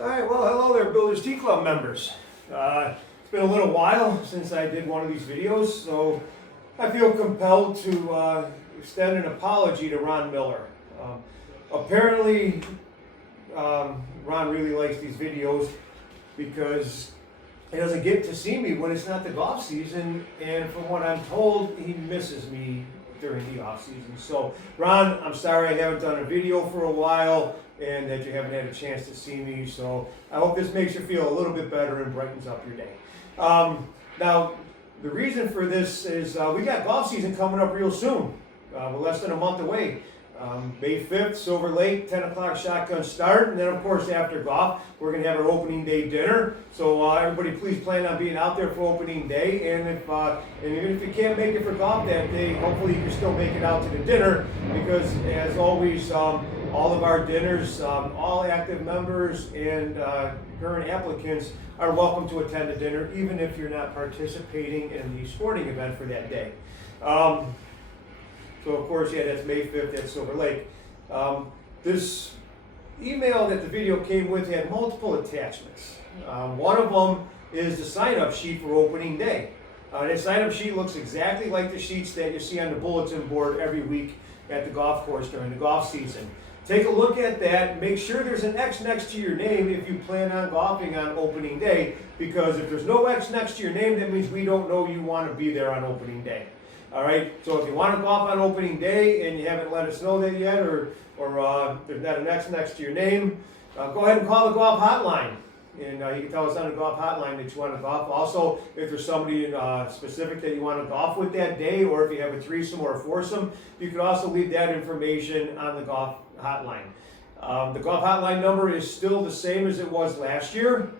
All right, well, hello there, Builders Tea Club members. It's been a little while since I did one of these videos, so I feel compelled to extend an apology to Ron Miller. Apparently, Ron really likes these videos because he doesn't get to see me when it's not the golf season, and from what I'm told, he misses me during the off season. So, Ron, I'm sorry I haven't done a video for a while and that you haven't had a chance to see me. So I hope this makes you feel a little bit better and brightens up your day. Now, the reason for this is we got golf season coming up real soon. We're less than a month away. May 5th, Silver Lake, 10 o'clock shotgun start. And then, of course, after golf, we're going to have our opening day dinner. So everybody please plan on being out there for opening day. And even if you can't make it for golf that day, hopefully you can still make it out to the dinner. Because, as always, all of our dinners, all active members and current applicants are welcome to attend the dinner, even if you're not participating in the sporting event for that day. So of course, yeah, that's May 5th at Silver Lake. This email that the video came with had multiple attachments. One of them is the sign-up sheet for opening day. That sign-up sheet looks exactly like the sheets that you see on the bulletin board every week at the golf course during the golf season. Take a look at that. Make sure there's an X next to your name if you plan on golfing on opening day, because if there's no X next to your name, that means we don't know you want to be there on opening day. All right, so if you want to golf on opening day and you haven't let us know that yet, or there's not an X next to your name, go ahead and call the golf hotline. And you can tell us on the golf hotline that you want to golf. Also, if there's somebody specific that you want to golf with that day, or if you have a threesome or a foursome, you can also leave that information on the golf hotline. The golf hotline number is still the same as it was last year.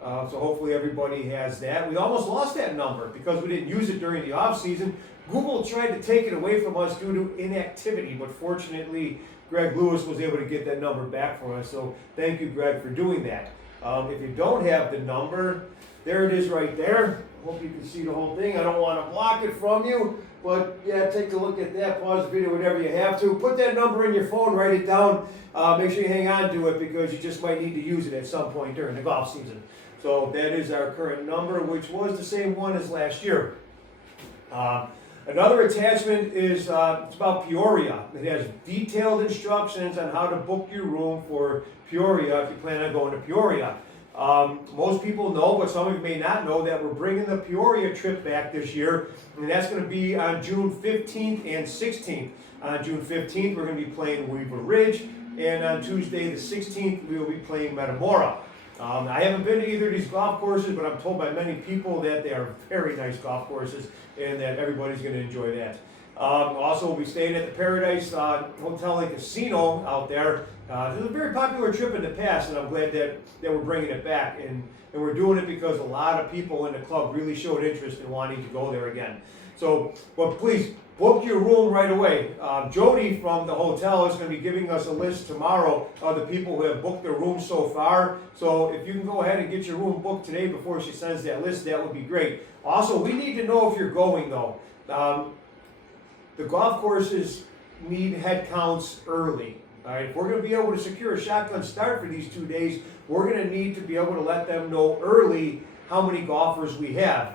So hopefully everybody has that. We almost lost that number because we didn't use it during the off season. Google tried to take it away from us due to inactivity, but fortunately Greg Lewis was able to get that number back for us. So thank you, Greg, for doing that. If you don't have the number, there it is right there. Hope you can see the whole thing. I don't want to block it from you, but yeah, take a look at that. Pause the video whenever you have to. Put that number in your phone, write it down. Make sure you hang on to it because you just might need to use it at some point during the golf season. So that is our current number, which was the same one as last year. Another attachment is it's about Peoria. It has detailed instructions on how to book your room for Peoria if you plan on going to Peoria. Most people know, but some of you may not know, that we're bringing the Peoria trip back this year, and that's going to be on June 15th and 16th. On June 15th, we're going to be playing Weaver Ridge, and on Tuesday the 16th, we will be playing Metamora. I haven't been to either of these golf courses, but I'm told by many people that they are very nice golf courses and that everybody's going to enjoy that. Also, we'll be staying at the Paradise Hotel and Casino out there. It was a very popular trip in the past, and I'm glad that we're bringing it back. And we're doing it because a lot of people in the club really showed interest in wanting to go there again. So, but please, book your room right away. Jody from the hotel is going to be giving us a list tomorrow of the people who have booked their rooms so far. So if you can go ahead and get your room booked today before she sends that list, that would be great. Also, we need to know if you're going, though. The golf courses need head counts early. All right, if we're going to be able to secure a shotgun start for these 2 days, we're going to need to be able to let them know early how many golfers we have.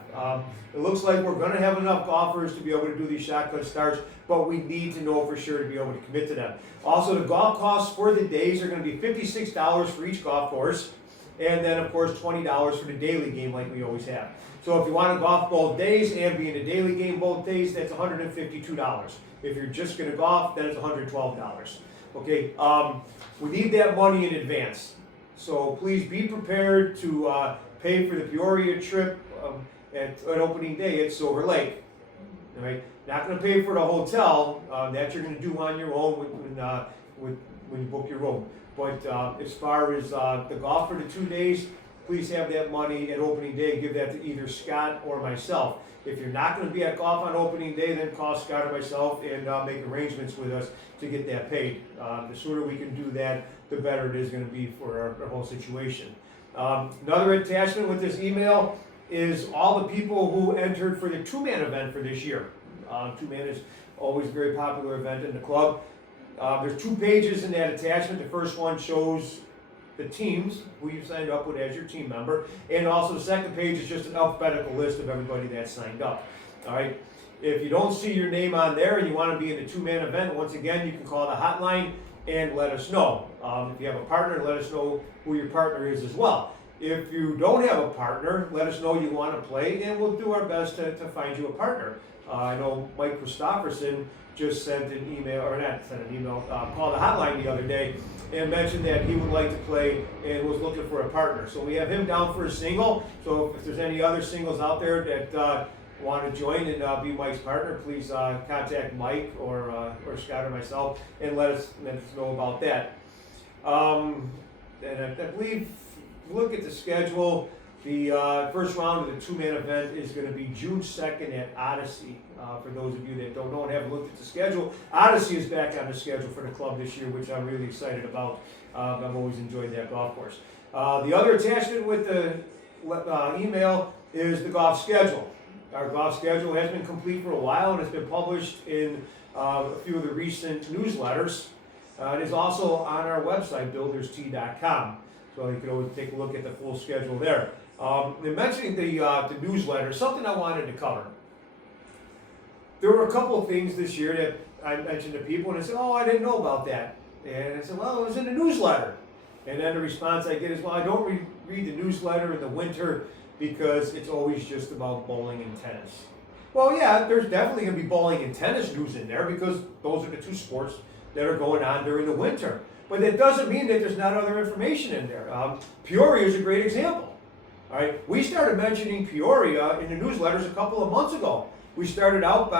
It looks like we're going to have enough golfers to be able to do these shotgun starts, but we need to know for sure to be able to commit to them. Also, the golf costs for the days are going to be $56 for each golf course, and then of course $20 for the daily game like we always have. So if you want to golf both days and be in the daily game both days, that's $152. If you're just going to golf, then it's $112. Okay, we need that money in advance. So please be prepared to pay for the Peoria trip at opening day at Silver Lake. All right, not going to pay for the hotel. That you're going to do on your own when you book your room. But as far as the golf for the 2 days, please have that money at opening day. Give that to either Scott or myself. If you're not going to be at golf on opening day, then call Scott or myself and make arrangements with us to get that paid. The sooner we can do that, the better it is going to be for our whole situation. Another attachment with this email is all the people who entered for the two-man event for this year. Two-man is always a very popular event in the club. There's 2 pages in that attachment. The first one shows the teams who you signed up with as your team member, and also the second page is just an alphabetical list of everybody that signed up. All right. If you don't see your name on there and you want to be in a two-man event, once again, you can call the hotline and let us know. If you have a partner, let us know who your partner is as well. If you don't have a partner, let us know you want to play, and we'll do our best to find you a partner. I know Mike Christopherson just sent an email, or not sent an email, called the hotline the other day and mentioned that he would like to play and was looking for a partner. So we have him down for a single. So if there's any other singles out there that want to join and be Mike's partner, please contact Mike or Scott or myself and let us know about that. And I believe, look at the schedule. The first round of the two-man event is going to be June 2nd at Odyssey. For those of you that don't know and haven't looked at the schedule, Odyssey is back on the schedule for the club this year, which I'm really excited about. I've always enjoyed that golf course. The other attachment with the email is the golf schedule. Our golf schedule has been complete for a while and has been published in a few of the recent newsletters. It is also on our website, builderst.com. So you can always take a look at the full schedule there. In mentioning the newsletter, something I wanted to cover. There were a couple of things this year that I mentioned to people, and they said, "Oh, I didn't know about that." And I said, "Well, it was in the newsletter." And then the response I get is, "Well, I don't read the newsletter in the winter because it's always just about bowling and tennis." Well, yeah, there's definitely going to be bowling and tennis news in there because those are the two sports that are going on during the winter. But that doesn't mean that there's not other information in there. Peoria is a great example. All right, we started mentioning Peoria in the newsletters a couple of months ago. We started out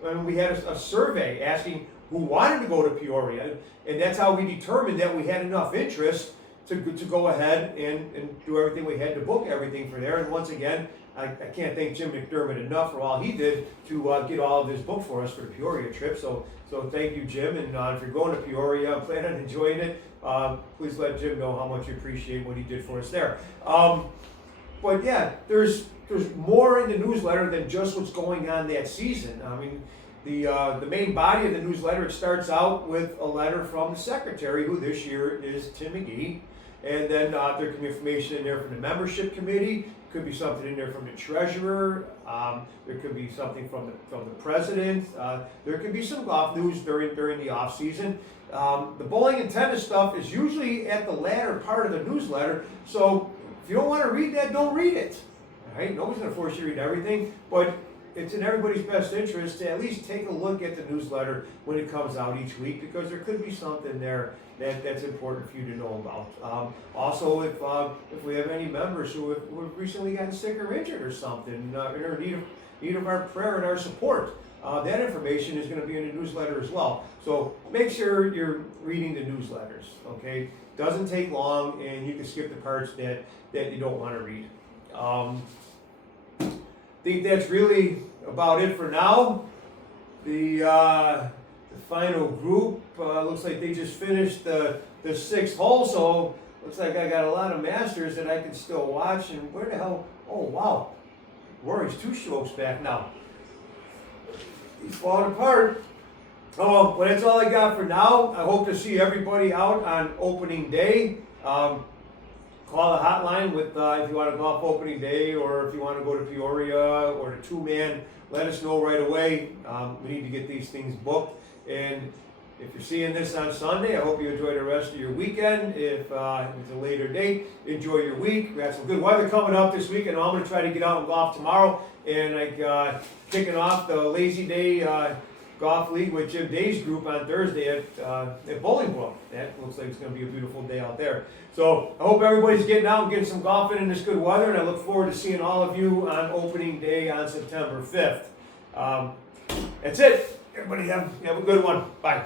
when we had a survey asking who wanted to go to Peoria, and that's how we determined that we had enough interest to go ahead and do everything we had to book everything for there. And once again, I can't thank Jim McDermott enough for all he did to get all of this booked for us for the Peoria trip. So thank you, Jim. And if you're going to Peoria, plan on enjoying it. Please let Jim know how much you appreciate what he did for us there. But yeah, there's more in the newsletter than just what's going on that season. I mean, the main body of the newsletter, it starts out with a letter from the secretary, who this year is Tim McGee. And then there can be information in there from the membership committee. Could be something in there from the treasurer. There could be something from the president. There could be some golf news during the off season. The bowling and tennis stuff is usually at the latter part of the newsletter. So if you don't want to read that, don't read it. All right? Nobody's going to force you to read everything, but it's in everybody's best interest to at least take a look at the newsletter when it comes out each week, because there could be something there that's important for you to know about. Also, if we have any members who have recently gotten sick or injured or something, and are in need of our prayer and our support, that information is going to be in the newsletter as well. So make sure you're reading the newsletters, okay? Doesn't take long, and you can skip the parts that you don't want to read. I think that's really about it for now. The final group looks like they just finished the sixth hole, so looks like I got a lot of masters that I can still watch. And where the hell? Oh wow, Rory's 2 strokes back now. He's falling apart. Oh, well, that's all I got for now. I hope to see everybody out on opening day. Call the hotline with if you want to golf opening day, or if you want to go to Peoria or the 2-man. Let us know right away. We need to get these things booked. And if you're seeing this on Sunday, I hope you enjoy the rest of your weekend. If it's a later date, enjoy your week. We have some good weather coming up this week, and I'm going to try to get out and golf tomorrow. And kicking off the Lazy Day Golf League with Jim Day's group on Thursday at Bolingbrook. That looks like it's going to be a beautiful day out there. So I hope everybody's getting out and getting some golfing in this good weather, and I look forward to seeing all of you on opening day on September 5th. That's it. Everybody have a good one. Bye.